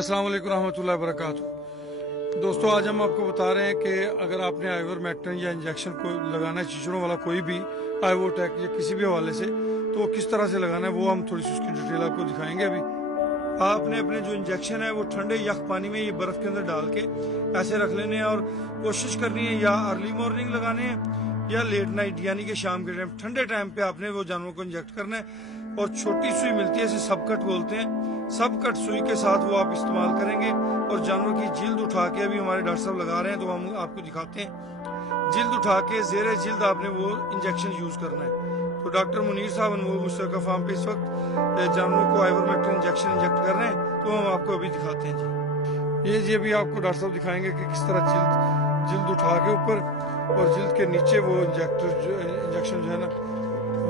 अस्सलाम वालेकुम रहमतुल्लाहि व बरकातुहू। दोस्तों, आज हम आपको बता रहे हैं कि अगर आपने आइवरमेक्टिन या इंजेक्शन को लगाना है, चीचड़ों वाला कोई भी आइवोटेक या किसी भी हवाले से, तो वो किस तरह से लगाना है वो हम थोड़ी सी उसकी डिटेल आपको दिखाएंगे। अभी आपने अपने जो इंजेक्शन है वो ठंडे यख पानी में ये बर्फ के अंदर डाल के ऐसे रख लेने हैं और कोशिश करनी है या अर्ली मॉर्निंग लगाने हैं या लेट नाइट यानी कि शाम के टाइम, ठंडे टाइम पे आपने वो जानवर को इंजेक्ट करना है। और छोटी सुई मिलती है, इसे सबकट बोलते हैं। सबकट सुई के साथ वो आप इस्तेमाल करेंगे और जानवर की जिल्द उठा के, अभी हमारे डॉक्टर साहब लगा रहे हैं तो हम आपको दिखाते हैं। जिल्द उठा के जेरे जिल्द आपने वो इंजेक्शन यूज करना है। तो डॉक्टर मुनीर साहब अनमोल मुश्तरका फार्म पे इस वक्त जानवरों को आइवरमेक्टिन इंजेक्शन इंजेक्ट कर रहे हैं, तो हम आपको अभी दिखाते हैं जी। ये अभी आपको डॉक्टर साहब दिखाएंगे कि किस तरह जिल्द उठा के ऊपर और जिल्द के नीचे वो इंजेक्शन जो है ना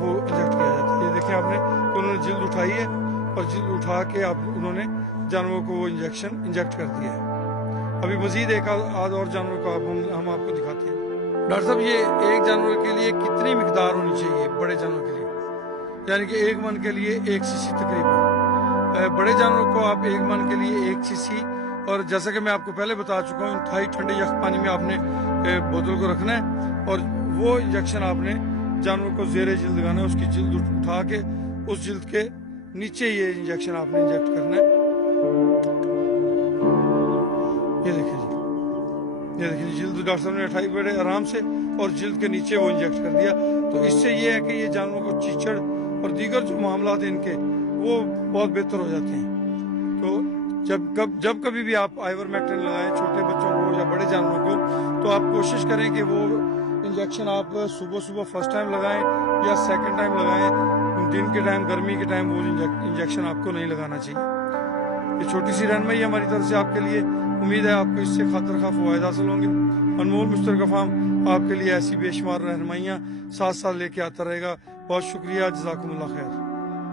वो इंजेक्ट किया जाता है। ये देखें आपने, तो उन्होंने जिल्द उठाई है और जिल्द उठा के आप उन्होंने जानवरों को वो इंजेक्शन इंजेक्ट कर दिया है। अभी मजीद एक आध और जानवरों को हम आपको दिखाते हैं। डॉक्टर साहब, ये एक जानवर के लिए कितनी मिकदार होनी चाहिए बड़े जानवर के लिए? यानी कि एक मन के लिए 1 सीसी तकरीबन। बड़े जानवरों को आप 1 मन के लिए 1 सीसी, और जैसा कि मैं आपको पहले बता चुका हूँ, इंतहाई ठंडे यख पानी में आपने बोतल को रखना है और वो इंजेक्शन आपने जानवर को जेरे जिल्द लगाना है। उसकी जिल्द उठा के उस जिल्द के नीचे ये इंजेक्शन आपने इंजेक्ट करना है। ये देखिए जी, ये देखिए जिल्द डॉक्टर साहब ने उठाई बड़े आराम से और जिल्द के नीचे वो इंजेक्ट कर दिया। तो इससे ये है कि ये जानवरों को चीचड़ और दीगर जो मामला हैं इनके, वो बहुत बेहतर हो जाते हैं। तो जब कभी भी आप आइवरमेक्टिन लगाएं छोटे बच्चों को या बड़े जानवरों को, तो आप कोशिश करें कि वो इंजेक्शन आप सुबह फर्स्ट टाइम लगाएं या सेकंड टाइम लगाएं। दिन के टाइम, गर्मी के टाइम वो इंजेक्शन आपको नहीं लगाना चाहिए। ये छोटी सी रहनुमाई हमारी तरफ से आपके लिए। उम्मीद है आपको इससे खातर खा फवायद हासिल होंगे। अनमोल मुश्तरका फार्म आपके लिए ऐसी बेशुमार रहनुमाइयाँ साथ लेके आता रहेगा। बहुत शुक्रिया, जज़ाकुमुल्लाह खैर।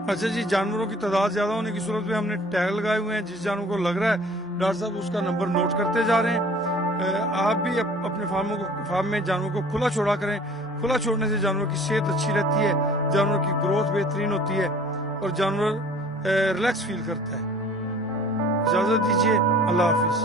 अच्छा जी, जानवरों की तादाद ज्यादा होने की सूरत में हमने टैग लगाए हुए हैं। जिस जानवर को लग रहा है डॉक्टर साहब उसका नंबर नोट करते जा रहे हैं। आप भी अपने फार्म में जानवरों को खुला छोड़ा करें। खुला छोड़ने से जानवर की सेहत अच्छी रहती है, जानवर की ग्रोथ बेहतरीन होती है और जानवर रिलैक्स फील करता है। इजाजत दीजिए, अल्लाह हाफिज।